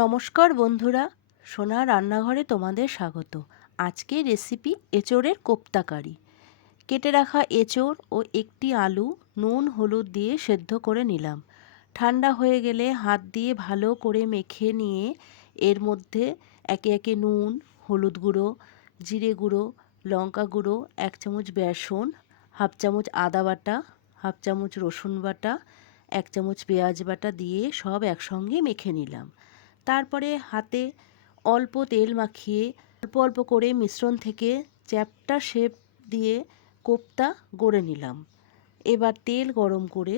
নমস্কার বন্ধুরা, সোনা রান্নাঘরে তোমাদের স্বাগত। আজকের রেসিপি এঁচোড়ের কোপ্তাকারি। কেটে রাখা এঁচোড় ও একটি আলু নুন হলুদ দিয়ে সেদ্ধ করে নিলাম। ঠান্ডা হয়ে গেলে হাত দিয়ে ভালো করে মেখে নিয়ে এর মধ্যে একে একে নুন, হলুদ গুঁড়ো, জিরে গুঁড়ো, লঙ্কা গুঁড়ো, 1 চামচ বেসন, হাফ চামচ আদা বাটা, হাফ চামচ রসুন বাটা, 1 চামচ পেঁয়াজ বাটা দিয়ে সব একসঙ্গে মেখে নিলাম। তারপরে হাতে অল্প তেল মাখিয়ে অল্প অল্প করে মিশ্রণ থেকে চ্যাপ্টা শেপ দিয়ে কোপ্তা গড়ে নিলাম। এবার তেল গরম করে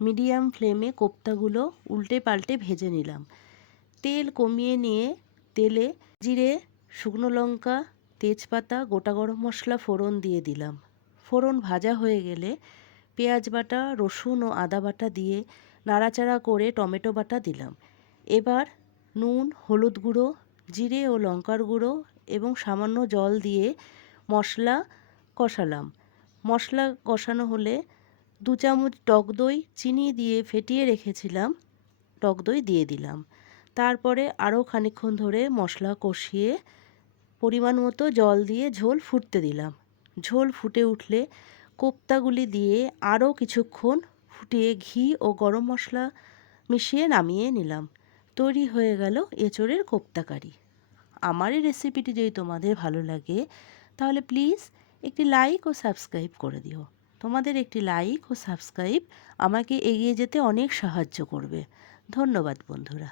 মিডিয়াম ফ্লেমে কোপ্তাগুলো উল্টে পাল্টে ভেজে নিলাম। তেল কমিয়ে নিয়ে তেলে জিরে, শুকনো লঙ্কা, তেজপাতা, গোটা গরম মশলা ফোড়ন দিয়ে দিলাম। ফোড়ন ভাজা হয়ে গেলে পেঁয়াজ বাটা, রসুন ও আদা বাটা দিয়ে নাড়াচাড়া করে টমেটো বাটা দিলাম। এবার নুন, হলুদ গুঁড়ো, জিরে ও লঙ্কার গুঁড়ো এবং সামান্য জল দিয়ে মশলা কষালাম। মশলা কষানো হলে 2 চামচ টক দই চিনি দিয়ে ফেটিয়ে রেখেছিলাম, টক দই দিয়ে দিলাম। তারপরে আরও খানিকক্ষণ ধরে মশলা কষিয়ে পরিমাণ মতো জল দিয়ে ঝোল ফুটতে দিলাম। ঝোল ফুটে উঠলে কোপ্তাগুলি দিয়ে আরও কিছুক্ষণ ফুটিয়ে ঘি ও গরম মশলা মিশিয়ে নামিয়ে নিলাম। তৈরি হয়ে গেল এঁচোড়ের কোপ্তাকারি। আমার এই রেসিপিটি যদি তোমাদের ভালো লাগে তাহলে প্লিজ একটি লাইক ও সাবস্ক্রাইব করে দিও। তোমাদের একটি লাইক ও সাবস্ক্রাইব আমাকে এগিয়ে যেতে অনেক সাহায্য করবে। ধন্যবাদ বন্ধুরা।